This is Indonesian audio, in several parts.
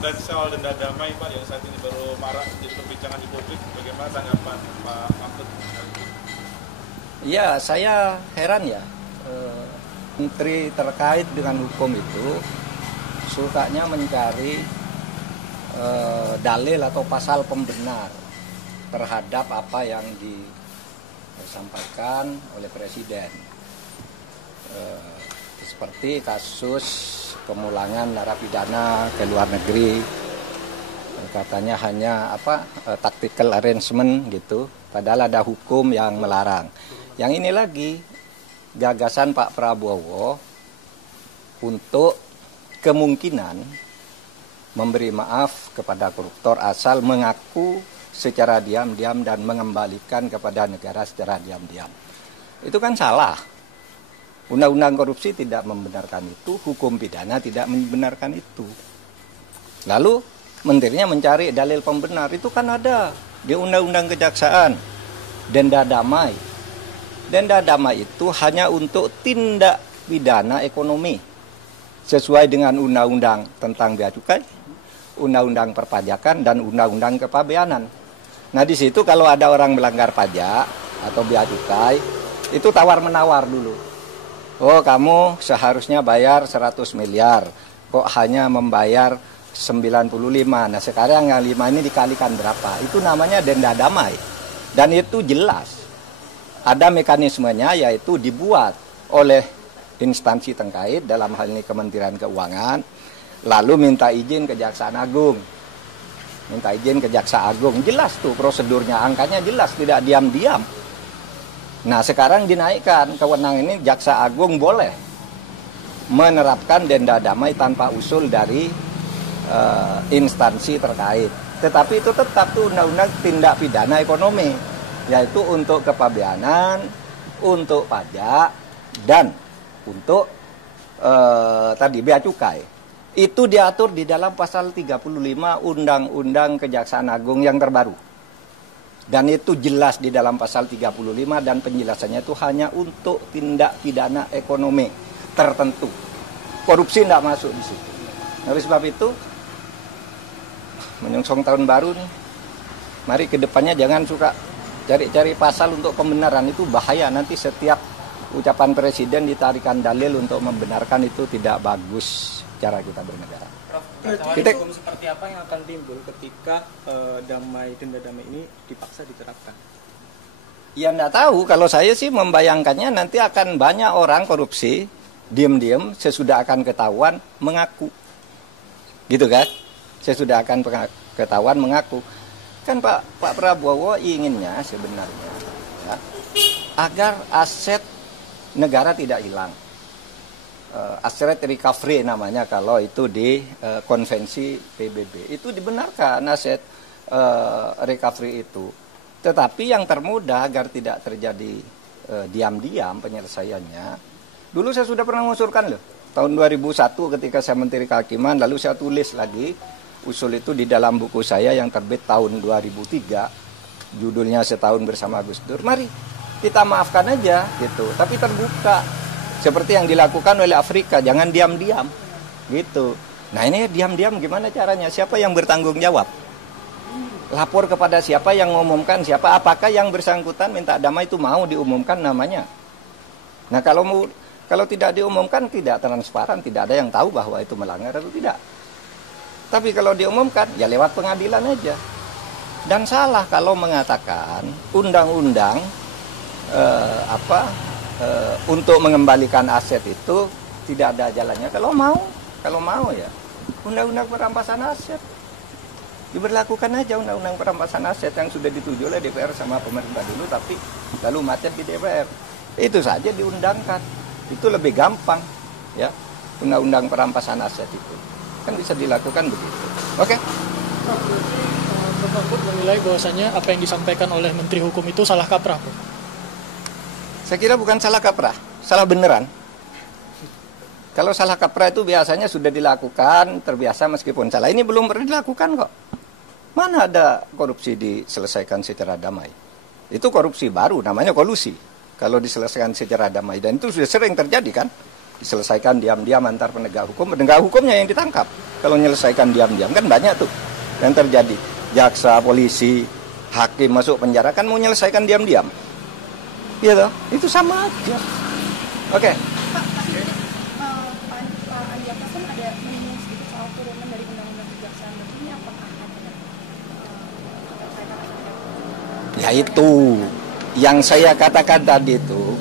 Dan soal denda damai Pak yang saat ini baru marak jadi perbincangan di publik, bagaimana tanggapan Pak Mahfud? Ya, saya heran ya, menteri terkait dengan hukum itu sukanya mencari dalil atau pasal pembenar terhadap apa yang disampaikan oleh Presiden. Seperti kasus pemulangan narapidana ke luar negeri, katanya hanya tactical arrangement gitu, padahal ada hukum yang melarang. Yang ini lagi gagasan Pak Prabowo untuk kemungkinan memberi maaf kepada koruptor asal mengaku secara diam-diam dan mengembalikan kepada negara secara diam-diam. Itu kan salah. Undang-undang korupsi tidak membenarkan itu, hukum pidana tidak membenarkan itu. Lalu menterinya mencari dalil pembenar, itu kan ada di undang-undang kejaksaan, denda damai. Denda damai itu hanya untuk tindak pidana ekonomi, sesuai dengan undang-undang tentang bea cukai, undang-undang perpajakan, dan undang-undang kepabeanan. Nah di situ kalau ada orang melanggar pajak atau bea cukai, itu tawar-menawar dulu. Oh kamu seharusnya bayar 100 miliar, kok hanya membayar 95. Nah sekarang yang 5 ini dikalikan berapa? Itu namanya denda damai. Dan itu jelas. Ada mekanismenya, yaitu dibuat oleh instansi terkait, dalam hal ini Kementerian Keuangan, lalu minta izin Kejaksaan Agung. Minta izin ke Jaksa Agung. Jelas tuh prosedurnya, angkanya jelas, tidak diam-diam. Nah sekarang dinaikkan kewenangan ini, Jaksa Agung boleh menerapkan denda damai tanpa usul dari instansi terkait. Tetapi itu tetap tuh undang-undang tindak pidana ekonomi, yaitu untuk kepabeanan, untuk pajak, dan untuk tadi bea cukai. Itu diatur di dalam pasal 35 Undang-Undang Kejaksaan Agung yang terbaru. Dan itu jelas di dalam pasal 35, dan penjelasannya itu hanya untuk tindak pidana ekonomi tertentu. Korupsi tidak masuk di situ. Oleh sebab itu, menyongsong tahun baru nih, mari ke depannya jangan suka cari-cari pasal untuk pembenaran, itu bahaya. Nanti setiap ucapan Presiden ditarikan dalil untuk membenarkan, itu tidak bagus cara kita bernegara. Kita hukum seperti apa yang akan timbul ketika denda damai ini dipaksa diterapkan? Ya enggak tahu, kalau saya sih membayangkannya nanti akan banyak orang korupsi, diam-diam sesudah akan ketahuan mengaku. Gitu kan? Sesudah akan ketahuan mengaku. Kan Pak Prabowo inginnya sebenarnya ya, agar aset negara tidak hilang. Asset recovery namanya kalau itu di konvensi PBB. Itu dibenarkan aset recovery itu. Tetapi yang termudah agar tidak terjadi diam-diam penyelesaiannya. Dulu saya sudah pernah mengusulkan loh. Tahun 2001 ketika saya Menteri Kehakiman, lalu saya tulis lagi usul itu di dalam buku saya yang terbit tahun 2003. Judulnya Setahun Bersama Gus Dur. Mari kita maafkan aja gitu, tapi terbuka. Seperti yang dilakukan oleh Afrika, jangan diam-diam gitu. Nah ini diam-diam gimana caranya? Siapa yang bertanggung jawab? Lapor kepada siapa yang mengumumkan siapa? Apakah yang bersangkutan minta damai itu mau diumumkan namanya? Nah kalau tidak diumumkan, tidak transparan, tidak ada yang tahu bahwa itu melanggar atau tidak. Tapi kalau diumumkan, ya lewat pengadilan aja. Dan salah kalau mengatakan undang-undang untuk mengembalikan aset itu tidak ada jalannya. Kalau mau ya undang-undang perampasan aset diberlakukan aja, undang-undang perampasan aset yang sudah dituju oleh DPR sama pemerintah dulu, tapi lalu macet di DPR. Itu saja diundangkan, itu lebih gampang ya, undang-undang perampasan aset itu kan bisa dilakukan begitu. Oke? Prof Mahfud menilai bahwasanya apa yang disampaikan oleh Menteri Hukum itu salah kaprah, Prof. Saya kira bukan salah kaprah, salah beneran. Kalau salah kaprah itu biasanya sudah dilakukan, terbiasa meskipun salah. Ini belum pernah dilakukan kok. Mana ada korupsi diselesaikan secara damai? Itu korupsi baru, namanya kolusi. Kalau diselesaikan secara damai, dan itu sudah sering terjadi kan? diselesaikan diam-diam antar penegak hukumnya yang ditangkap. Kalau menyelesaikan diam-diam kan banyak tuh yang terjadi. Jaksa, polisi, hakim masuk penjara kan mau menyelesaikan diam-diam. Gitu, itu sama aja. Oke. Pak Andi Aksa kan ada menyinggung sedikit soal turunan dari undang-undang kejaksaan. Ini apakah ada Ya itu yang saya katakan tadi itu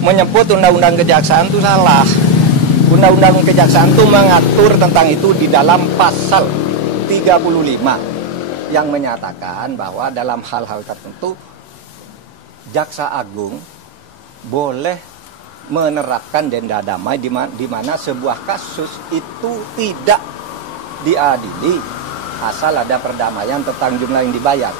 menyebut undang-undang kejaksaan itu salah. Undang-undang kejaksaan itu mengatur tentang itu di dalam pasal 35 yang menyatakan bahwa dalam hal-hal tertentu Jaksa Agung boleh menerapkan denda damai di mana sebuah kasus itu tidak diadili asal ada perdamaian tentang jumlah yang dibayar.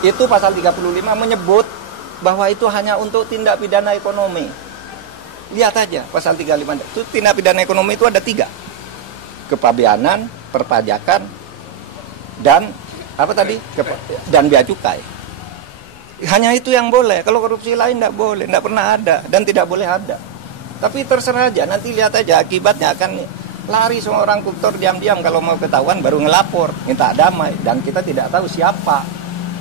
Itu pasal 35 menyebut bahwa itu hanya untuk tindak pidana ekonomi. Lihat aja pasal 35 itu tindak pidana ekonomi itu ada 3. Kepabeanan, perpajakan, dan apa tadi? Dan bea cukai. Hanya itu yang boleh. Kalau korupsi lain tidak boleh, tidak pernah ada dan tidak boleh ada. Tapi terserah aja, nanti lihat aja akibatnya akan lari semua orang koruptor diam-diam kalau mau ketahuan baru ngelapor, minta damai dan kita tidak tahu siapa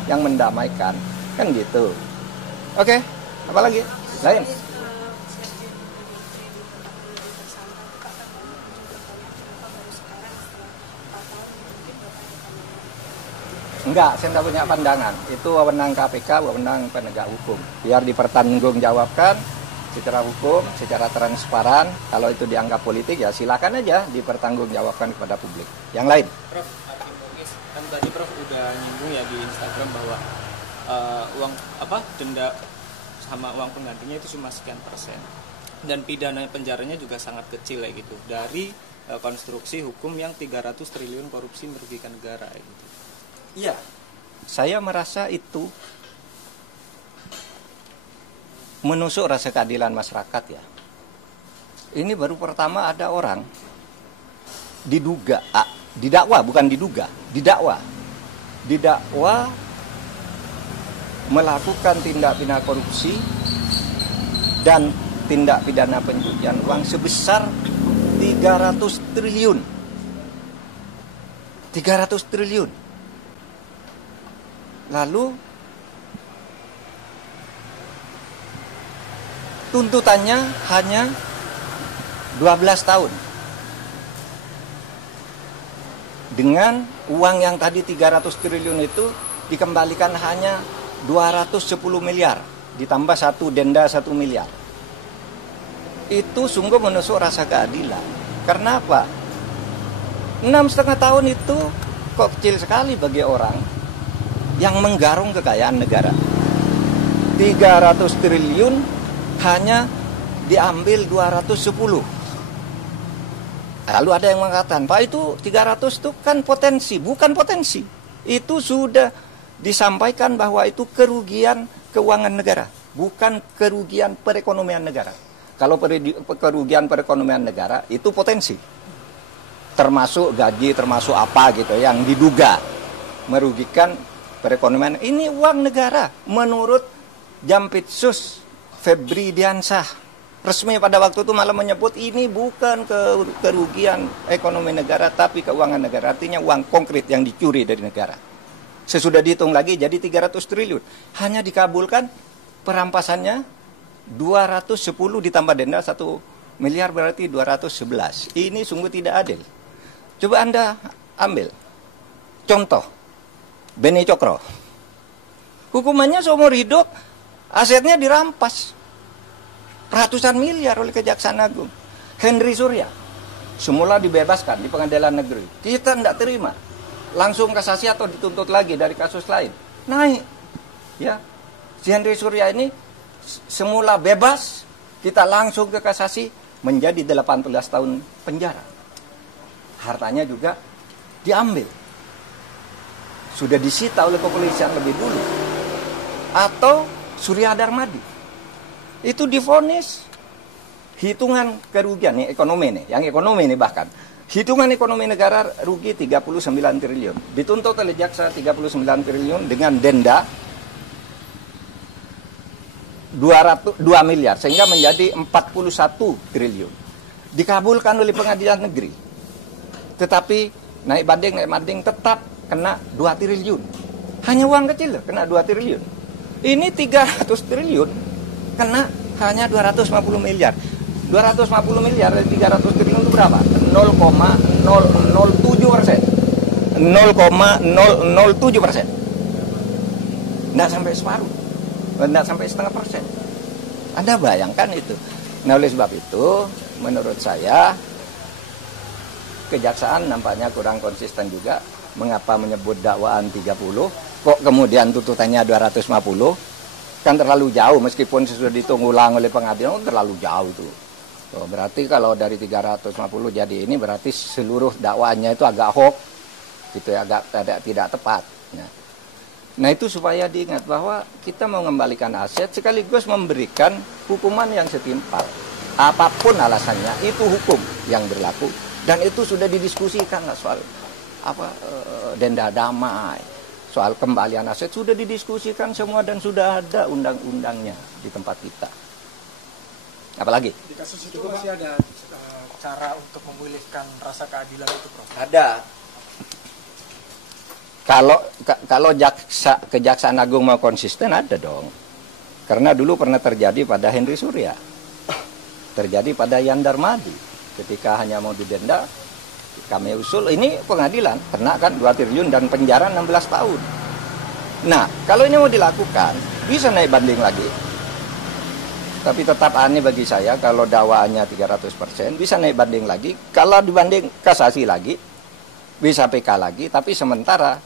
yang mendamaikan. Kan gitu. Oke, apa lagi? Lain. Enggak, saya tidak punya pandangan. Itu wewenang KPK, wewenang penegak hukum. Biar dipertanggungjawabkan secara hukum, secara transparan. Kalau itu dianggap politik ya silakan aja dipertanggungjawabkan kepada publik. Yang lain. Prof, kan tadi Prof udah nyinggung ya di Instagram bahwa uang denda sama uang penggantinya itu cuma sekian persen. Dan pidana penjaranya juga sangat kecil ya gitu. Dari konstruksi hukum yang 300 triliun korupsi merugikan negara gitu. Iya, saya merasa itu menusuk rasa keadilan masyarakat ya. Ini baru pertama ada orang didakwa melakukan tindak pidana korupsi dan tindak pidana pencucian uang sebesar 300 triliun. 300 triliun. Lalu tuntutannya hanya 12 tahun. Dengan uang yang tadi 300 triliun itu dikembalikan hanya 210 miliar. Ditambah denda 1 miliar. Itu sungguh menusuk rasa keadilan. Karena apa? 6,5 tahun itu kok kecil sekali bagi orang yang menggarung kekayaan negara. 300 triliun hanya diambil 210. Lalu ada yang mengatakan, Pak itu 300 itu kan potensi. Bukan potensi. Itu sudah disampaikan bahwa itu kerugian keuangan negara. Bukan kerugian perekonomian negara. Kalau kerugian perekonomian negara itu potensi. Termasuk gaji, termasuk apa gitu yang diduga merugikan perekonomian. Ini uang negara menurut Jampitsus Febri Diansah resmi pada waktu itu malah menyebut ini bukan kerugian ekonomi negara tapi keuangan negara, artinya uang konkret yang dicuri dari negara. Sesudah dihitung lagi jadi 300 triliun. Hanya dikabulkan perampasannya 210 ditambah denda 1 miliar berarti 211. Ini sungguh tidak adil. Coba Anda ambil contoh Beni Cokro. Hukumannya seumur hidup, asetnya dirampas ratusan miliar oleh Kejaksaan Agung. Henry Surya semula dibebaskan di pengadilan negeri. Kita tidak terima. Langsung kasasi atau dituntut lagi dari kasus lain. Naik. Ya. Si Henry Surya ini semula bebas, kita langsung ke kasasi menjadi 18 tahun penjara. Hartanya juga diambil. Sudah disita oleh kepolisian lebih dulu. Atau Surya Darmadi. Itu divonis hitungan kerugian nih ekonomi nih, yang ekonomi nih bahkan. Hitungan ekonomi negara rugi 39 triliun. Dituntut oleh jaksa 39 triliun dengan denda 2 miliar sehingga menjadi 41 triliun. dikabulkan oleh pengadilan negeri. Tetapi naik banding tetap kena 2 triliun. Hanya uang kecil kena 2 triliun. Ini 300 triliun kena hanya 250 miliar. 250 miliar dari 300 triliun itu berapa? 0,007%. 0,007%. Nggak sampai separuh. Nggak sampai setengah persen. Anda bayangkan itu. Nah, oleh sebab itu, menurut saya, kejaksaan nampaknya kurang konsisten juga. Mengapa menyebut dakwaan 30, kok kemudian tuntutannya 250? Kan terlalu jauh, meskipun sudah dihitung ulang oleh pengadilan, terlalu jauh itu. Oh, berarti kalau dari 350 jadi ini, berarti seluruh dakwaannya itu agak hoax, gitu ya, agak tidak tepat. Nah, itu supaya diingat bahwa kita mau mengembalikan aset sekaligus memberikan hukuman yang setimpal. Apapun alasannya, itu hukum yang berlaku. Dan itu sudah didiskusikan lah soal denda damai, soal kembalian aset sudah didiskusikan semua dan sudah ada undang-undangnya di tempat kita. Apalagi? Di kasus itu masih ada cara untuk memulihkan rasa keadilan itu, Prof? Ada. Kalau Kejaksaan Agung mau konsisten, ada dong. Karena dulu pernah terjadi pada Henry Surya, terjadi pada Yan Darmadi, ketika hanya mau didenda, kami usul ini pengadilan, kena kan 2 triliun dan penjara 16 tahun. Nah, kalau ini mau dilakukan, bisa naik banding lagi. Tapi tetap aneh bagi saya, kalau dakwaannya 300%, bisa naik banding lagi. Kalau dibanding kasasi lagi, bisa PK lagi, tapi sementara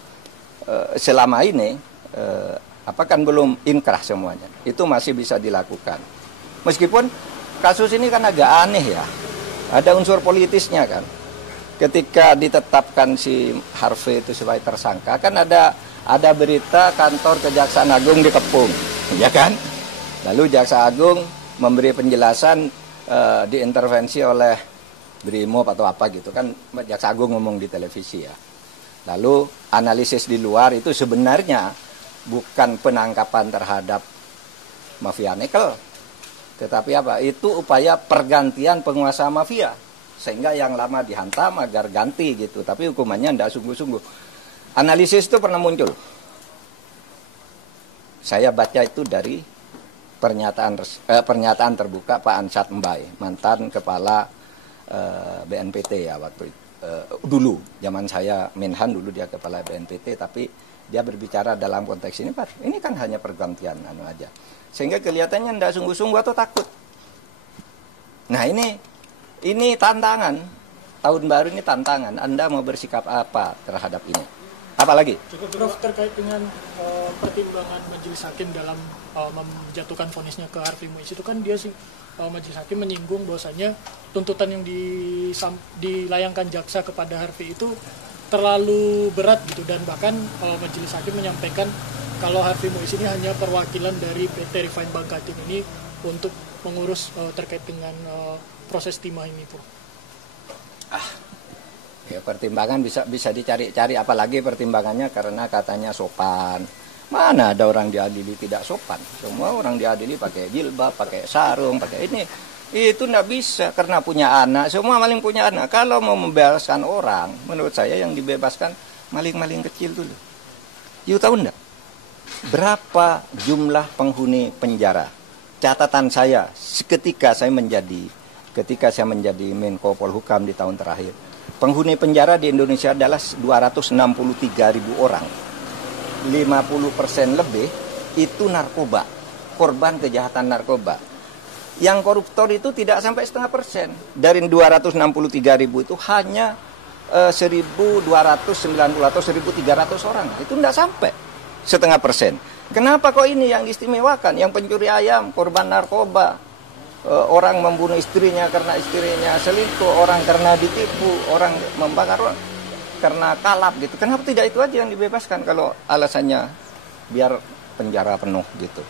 selama ini kan belum inkrah semuanya. Itu masih bisa dilakukan. Meskipun kasus ini kan agak aneh ya. Ada unsur politisnya kan. Ketika ditetapkan si Harvey itu sebagai tersangka, kan ada berita kantor Kejaksaan Agung dikepung, ya kan? Lalu Jaksa Agung memberi penjelasan diintervensi oleh Brimob atau apa gitu kan, Jaksa Agung ngomong di televisi ya. Lalu analisis di luar itu sebenarnya bukan penangkapan terhadap mafia nikel, tetapi apa? Itu upaya pergantian penguasa mafia, sehingga yang lama dihantam agar ganti gitu. Tapi hukumannya tidak sungguh-sungguh. Analisis itu pernah muncul. Saya baca itu dari pernyataan terbuka Pak Ansat Mbai, mantan kepala BNPT ya waktu itu. Dulu zaman saya Menhan, dulu dia kepala BNPT, tapi dia berbicara dalam konteks ini, Pak, ini kan hanya pergantian aja, sehingga kelihatannya tidak sungguh-sungguh atau takut. Nah, ini tantangan tahun baru, ini tantangan. Anda mau bersikap apa terhadap ini? Apalagi? Prof, terkait dengan pertimbangan majelis hakim dalam menjatuhkan vonisnya ke Harvey Muiz, itu kan dia sih majelis hakim menyinggung bahwasanya tuntutan yang dilayangkan jaksa kepada Harvey itu terlalu berat gitu, dan bahkan majelis hakim menyampaikan kalau Harvey Muiz ini hanya perwakilan dari PT Refine Bangkatin ini untuk mengurus terkait dengan proses timah ini, Prof. Ya, pertimbangan bisa dicari-cari, apalagi pertimbangannya karena katanya sopan. Mana ada orang diadili tidak sopan? Semua orang diadili pakai jilbab, pakai sarung, pakai ini. Itu tidak bisa karena punya anak. Semua maling punya anak. Kalau mau membebaskan orang, menurut saya yang dibebaskan maling-maling kecil dulu. You tahu enggak? Berapa jumlah penghuni penjara? Catatan saya ketika saya menjadi Menko Polhukam di tahun terakhir. Penghuni penjara di Indonesia adalah 263.000 orang. 50% lebih itu narkoba, korban kejahatan narkoba. Yang koruptor itu tidak sampai 0,5%. Dari 263.000 itu hanya 1.290 atau 1.300 orang. Itu tidak sampai 0,5%. Kenapa kok ini yang diistimewakan? Yang pencuri ayam, korban narkoba, orang membunuh istrinya karena istrinya selingkuh, orang karena ditipu, orang membakar orang karena kalap gitu. Kenapa tidak itu aja yang dibebaskan kalau alasannya biar penjara penuh gitu?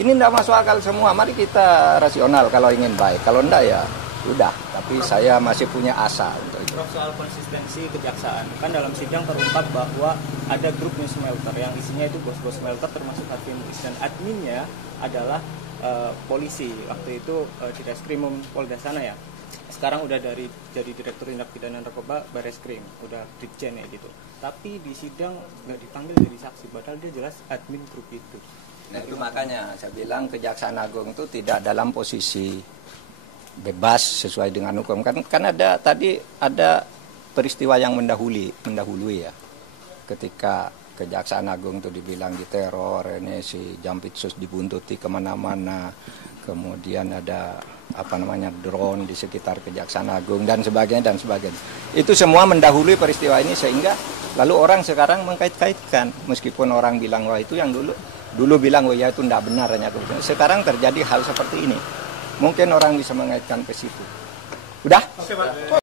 Ini tidak masuk akal semua. Mari kita rasional kalau ingin baik. Kalau enggak ya udah. Tapi saya masih punya asa untuk itu. Prof, soal konsistensi kejaksaan, kan dalam sidang terungkap bahwa ada grup New Smelter yang isinya itu bos-bos smelter termasuk Harvey Muiz, dan adminnya adalah polisi waktu itu di Reskrimum Polda sana ya. sekarang udah jadi direktur tindak pidana narkoba Bareskrim, udah Brigjen ya gitu. Tapi di sidang nggak dipanggil jadi saksi, padahal dia jelas admin grup itu. Nah itu makanya saya bilang Kejaksaan Agung itu tidak dalam posisi bebas sesuai dengan hukum. Kan ada peristiwa yang mendahului ya. Ketika Kejaksaan Agung itu dibilang diteror, ini si Jampitsus dibuntuti kemana-mana, kemudian ada drone di sekitar Kejaksaan Agung dan sebagainya. Itu semua mendahului peristiwa ini sehingga lalu orang sekarang mengkait-kaitkan, meskipun orang bilang wah itu yang dulu bilang wah ya itu tidak benar hanya sekarang terjadi hal seperti ini. Mungkin orang bisa mengaitkan ke situ. Udah? Oke, Pak.